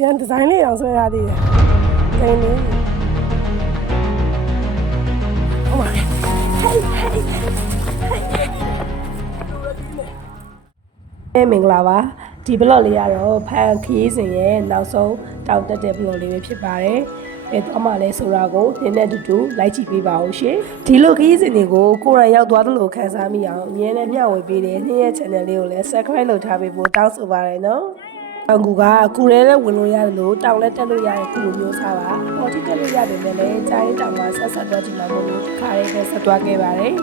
ကျန်ဒီဇိုင်းလေးအောင်ဆွဲထားသေးတယ်။တင်းလေးဟိုပါလေဟေးဟေးအဲမင်္ဂလာပါဒီဘလော့လေးကတော့ဖန်ခီးစဉ်ရဲ့နောက်ဆုံးတောက်တက်တဲ့ဘလော့လေးပဲဖြစ်ပါတယ်အဲတော့မှလဲဆိုတာကိုနင်းနဲ့တူတူလိုက်ကြည့်ပေးပါဦးရှင်ဒီလိုခီးစဉ်တွေကိုကိုယ်တိုင်ရောက်သွားသလိုခန်းစားမိအောင်အမြဲတမ်းမျှဝေပေးတဲ့နေ့ရဲ့ channel လေးကိုလည်း subscribe လုပ်ထားပေးဖို့တောင်းဆိုပါရနော် တောင်ကူကကူရဲလည်းဝင်လို့ရတယ်လို့တောင်လည်းတက်လို့ရတဲ့ကူလိုမျိုးစားပါ။ပေါ်တိတက်လို့ရတယ်လည်းလည်းကြားရင်တောင်ကဆက်ဆက်တော့ကြည့်မှာမို့လို့ခါရဲပဲဆက်သွားခဲ့ပါတယ်။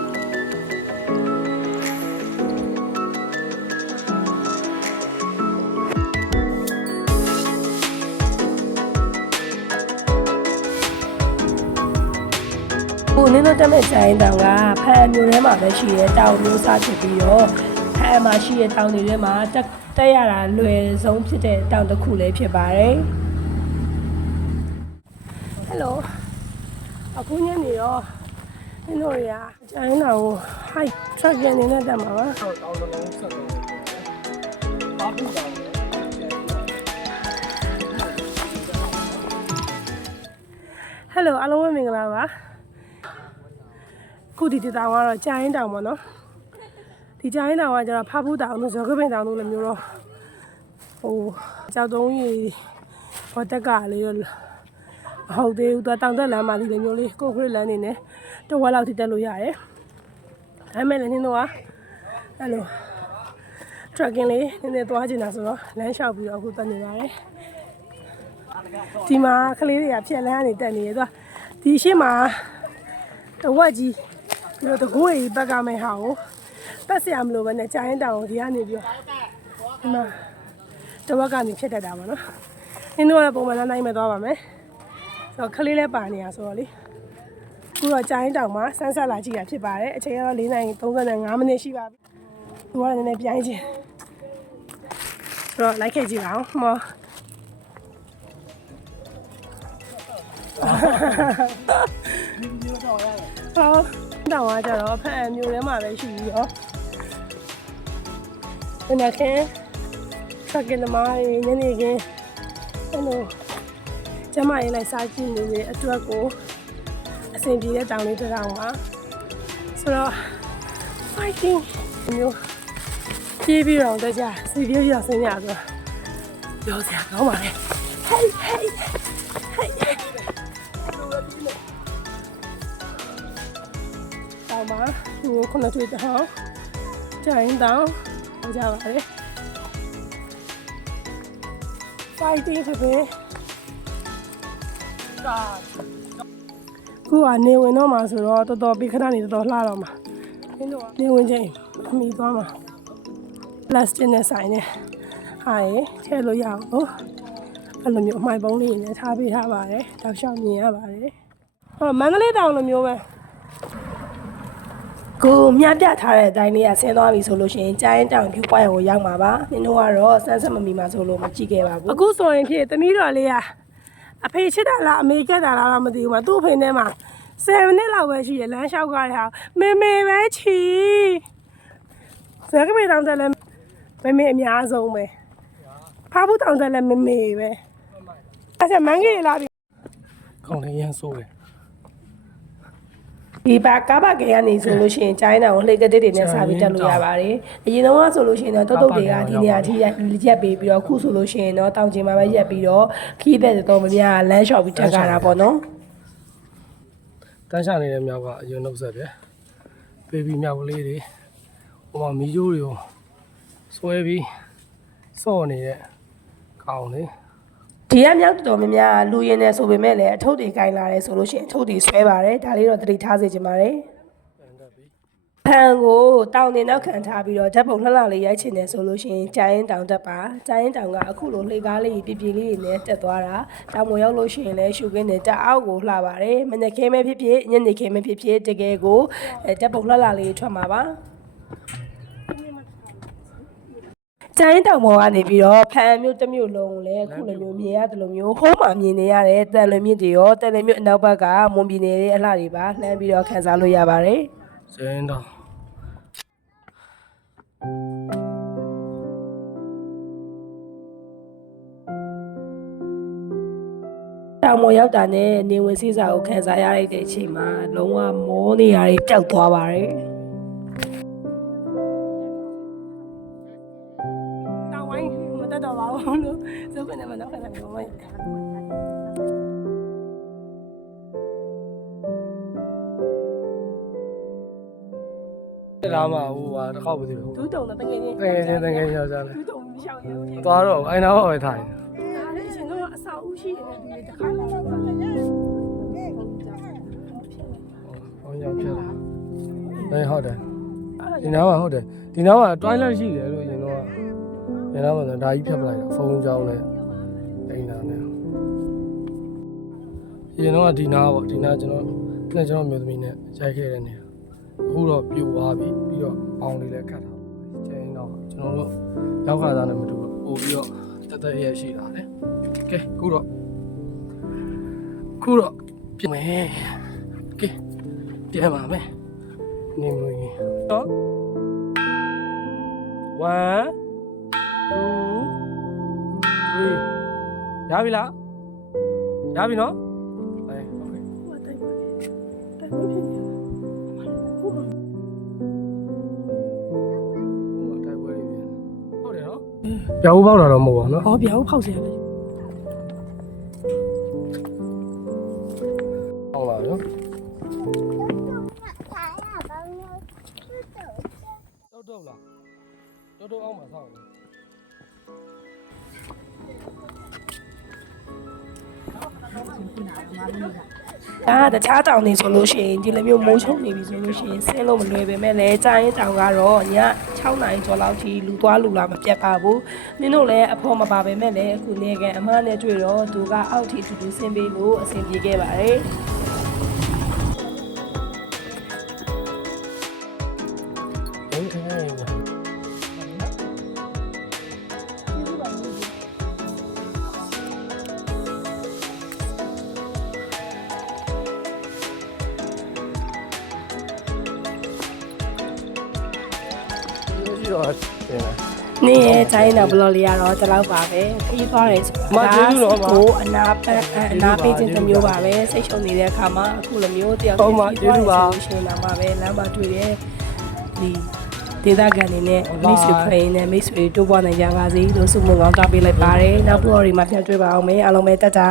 ကိုနင်းတို့တက်မဲ့ကျိုင်းတောင်ကဖန်မျိုးထဲမှာပဲရှိရဲတောင်မျိုးစားဖြစ်ပြီးတော့ဖန်မှာရှိရဲတောင်တွေထဲမှာတက် တက်ရတာလွယ်ဆုံးဖြစ်တဲ့တောင်တစ်ခုလည်းဖြစ်ပါတယ်ဟယ်လိုအခုညနေတော့နင်းတို့တွေကကျိုင်းတောင်ကို high track ရနေနဲ့တက်မှာပါတောင်းတောင်းလုံးဆက်တော့ဘာပူတောင်းလဲဟယ်လိုအားလုံးပဲမင်္ဂလာပါခုဒီဒေတာကတော့ကျိုင်းတောင်ပေါ့နော် ဒီကျိုင်းတောင်ကကျတော့ဖားဘူးတောင်တို့ဇော်ကပင်တောင်တို့လည်းမျိုးတော့ဟိုကြောက်တုံးကြီးဟောတက်ကလေးတော့မဟုတ်သေးဘူးသူကတောင်တက်လမ်းမှာဒီလိုမျိုးလေးကိုခရစ်လမ်းနေနဲ့တဝက်လောက်ထိတက်လို့ရတယ်ဒါပေမဲ့လည်းနင်းတို့ကအဲ့လို trekking လေးနည်းနည်းသွားချင်တာဆိုတော့လမ်းလျှောက်ပြီးတော့အခုတက်နေပါတယ်ဒီမှာကလေးတွေကဖြက်လန်းကနေတက်နေရတော့ဒီရှေ့မှာတဝက်ကြီးပြီးတော့တကိုးရီဘက်ကမဲ့ဟာကို တက်ဆရာမလို့ပဲနဲ့ကြာရင်တောင်ကိုဒီကနေပြီးတော့ဒီမှာတဝက်ကနေဖြတ်တတ်တာပါနော်နင်းတို့ကပုံမှန်နိုင်မဲ့သွားပါမယ်ဆိုတော့ကလေးလည်းပါနေရဆိုတော့လေခုတော့ကြာရင်တောင်မှာဆန်းဆက်လာကြည့်ရဖြစ်ပါတယ်အချိန်ကတော့၄နိုင်35မိနစ်ရှိပါပြီသူကလည်းနည်းနည်းပြိုင်းခြင်းဆိုတော့လိုက်ခဲ့ကြည့်ပါအောင်မောဒီဒီတော့ရတယ်ဟောတောင်ကကြတော့ဖက်အမျိုးထဲမှာပဲရှိပြီးတော့ ဒီနေ့ကစက်ကင်သမားတွေညနေခင်းအဲ့လိုကျမရေးလိုက်စားကြည့်နေတဲ့အတွက်ကိုအဆင်ပြေတဲ့တောင်လေးတစ်တောင်ပါဆိုတော့ fighting မျိုးပြေးပြီးတော့တကြစီပြေးပြီးတော့ဆင်းကြဆိုတော့ပြောစရာကောင်းပါလေ hey hey hey တောင်ပါသူကိုခုနတွေ့တောင်ကြိုင်းတောင် ဟောကြပါလေ fighting ဖြစ်ပဲကာခုကနေဝင်တော့မှာဆိုတော့တော်တော်ပြီးခဏနေတော်တော်လှတော့မှာမင်းတို့ကနေဝင်ချိန်အမိသွားမှာ plastic နဲ့ဆိုင်နေဟာရေထည့်လို့ရအောင်လို့အဲ့လိုမျိုးအမှိုက်ပုံးလေးတွေနဲ့ထားပေးထားပါတယ်တောက်လျှောက်မြင်ရပါတယ်ဟောမန္တလေးတောင်လိုမျိုးပဲ ကိုမြပြထားတဲ့အတိုင်းလေးကဆင်းသွားပြီဆိုလို့ရှိရင်ကျိုင်းတောင်ဖြူပွိုင်းကိုရောက်မှာပါနင်တို့ကတော့စမ်းစက်မမီမှာဆိုလို့မကြည့်ခဲ့ပါဘူးအခုဆိုရင်ဖြစ်သမီးတော်လေးကအဖေချစ်တာလားအမေကြက်တာလားတော့မသိဘူးမသူ့အဖေနဲ့မှ7မိနစ်လောက်ပဲရှိရလမ်းလျှောက်ကြတဲ့ဟာမေမေပဲချီဇက်ကမေတောင်တက်လဲမေမေအများဆုံးပဲဖားဘူးတောင်တက်လဲမေမေပဲအဲ့ဒါမန်းကြီးလာပြီခေါင်းလေးရမ်းဆိုးတယ် ဒီပါကားပါကေကနေဆိုလို့ရှိရင်ကျိုင်းတောင်ကိုလှေကတစ်တွေနဲ့စားပြီးတက်လို့ရပါတယ်။အရင်တော့ကဆိုလို့ရှိရင်တော့တုတ်တုတ်တွေကဒီနေရာထိရက်ပေးပြီးတော့ခုဆိုလို့ရှိရင်တော့တောင်ကျင်မှာပဲရက်ပြီးတော့ခီးတဲ့တော်မများလမ်းလျှောက်ပြီးတက်ကြတာပေါ့နော်တန်းချနေတဲ့မြောက်ကအရင်နှုတ်ဆက်တယ်ဘေဘီမြောက်ကလေးတွေဟိုမှာမီးကြိုးတွေကိုဆွဲပြီးစော့နေတဲ့ကောင်လေး။ ဒီကမြောက်တော်များများလူရင်းနေဆိုပေမဲ့လည်းအထုပ်တွေကင်လာတယ်ဆိုလို့ရှိရင်အထုပ်တွေဆွဲပါတယ်ဒါလေးတော့သတိထားစေချင်ပါတယ်။တန်တက်ပြီးဖန်ကိုတောင်တင်နောက်ခံထားပြီးတော့ဓာတ်ပုံလှလှလေးရိုက်ချင်တယ်ဆိုလို့ရှိရင်ကျိုင်းတောင်တက်ပါကျိုင်းတောင်ကအခုလိုလှေကားလေးပြပြလေးတွေနဲ့တက်သွားတာတောင်ပေါ်ရောက်လို့ရှိရင်လည်းရှုခင်းနဲ့တက်အောက်ကိုလှပါတယ်မနေ့ခင်းပဲဖြစ်ဖြစ်ညနေခင်းပဲဖြစ်ဖြစ်တကယ်ကိုအဲဓာတ်ပုံလှလှလေးထွက်မှာပါ ကျိုင်းတောင်ပေါ်ကနေပြီးတော့ဖန်မျိုးတစ်မျိုးလုံးကိုလည်းအခုလိုမျိုးမြင်ရတယ်လို့မျိုးဟိုးမှမြင်နေရတယ်တန်လွင်မြင့်တွေရောတန်လွင်မြင့်အနောက်ဘက်ကမွန်ပြည်နယ်ရဲ့အလှတွေပါလှမ်းပြီးတော့ခန်းစားလို့ရပါတယ်ဇင်းတော့တောင်ပေါ်ရောက်တာနဲ့နေဝင်စည်းစာကိုခန်းစားရလိုက်တဲ့အချိန်မှာလုံးဝမောနေရတွေပျောက်သွားပါတယ် တက်တော့ပါဘူးလို့ဇုတ်ကနေမတော့ခဏပြောမယ်ဒါမှဟိုဟာတစ်ခေါက်ပဲသေးဘူးဒူးတုံတော့တကယ်ချင်းတကယ်ချင်းတကယ်ရောက်ကြတယ်ဒူးတုံမရှောင်ရဘူးသွားတော့အိုင်နာပဲထိုင်ဒါလည်းအရှင်တော့အဆောက်အဦရှိနေတဲ့ဒီတစ်ခါလာတော့ဟောရောက်ဖြစ်လာအဲဟုတ်တယ်ဒီနားမှာဟုတ်တယ်ဒီနားမှာ toilet ရှိတယ်လို့ ရင်တော့ရင်တော့ဒါကြီးဖြတ်ပလိုက်တာဖုန်းကြောင်းနဲ့အိမ်နာနဲ့ရင်တော့ဒီနားပေါ့ဒီနားကျွန်တော်နဲ့ကျွန်တော်မျိုးသမီးနဲ့ရိုက်ခဲ့တဲ့နေရာအခုတော့ပြိုသွားပြီပြီးတော့ပေါင်းလေးလည်းကတ်ထားကျင်းတော့ကျွန်တော်တို့ရောက်ခါသားနဲ့မတူဘူးပို့ပြီးတော့တက်တက်ရရှိလာတယ်ကဲခုတော့ခုတော့ပြင်မယ်ကဲပြန်ပါမယ်နေမွေးတော့1 2 3ရပြီလားရပြီနော်အဲဟုတ်ကဲ့ဟိုကတိုက်ပါလေတိုက်ပါဖြစ်နေပြောင်းပေါက်တာတော့မဟုတ်ပါဘူးနော်။အော်ပြောင်းပေါက်စရာလေ။ဟုတ်ပါရော။တော့တော့လား။တော့တော့အောင်မှာဆောက်လို့။ ဒါကတခြားတောင်တွေဆိုလို့ရှိရင်ဒီလိုမျိုးမိုးချုံနေပြီဆိုလို့ရှိရင်ဆင်းလို့မလွယ်ပေမဲ့လည်းကြာရင်တောင်ကတော့ည6နာရီကျော်လောက်ထိလူသွားလူလာမပြတ်ပါဘူးနင်တို့လည်းအဖို့မပါပေမဲ့လည်းအခုနေကန်အမနဲ့တွေ့တော့သူကအောက်ထိတူတူဆင်းပေးလို့အဆင်ပြေခဲ့ပါတယ်ဟင်းခဲ ဒီတော့ပြန်လာနင်ရဲ့ချိုင်းနာဘလော့လေးကတော့ဒီလောက်ပါပဲခရီးသွားတယ်ဆိုတာမကျေးဇူးတော်ပါကိုအနာပတ်အနာပေးခြင်းတစ်မျိုးပါပဲစိတ်ရှုံနေတဲ့အခါမှာအခုလိုမျိုးတယောက်ဟုတ်ပါကျေးဇူးပါဆိုရှင်လာမှာပဲလမ်းမှာတွေ့တယ်ဒီဒေသခံတွေနဲ့မိတ်ဆွေဖွဲ့ရင်းနဲ့မိတ်ဆွေတိုးပွားနိုင်ကြပါစေလို့ဆုမွန်ကောင်းတောင်းပေးလိုက်ပါတယ်နောက်ဘလော့တွေမှာပြန်တွေ့ပါအောင်မယ်အားလုံးပဲတက်တာ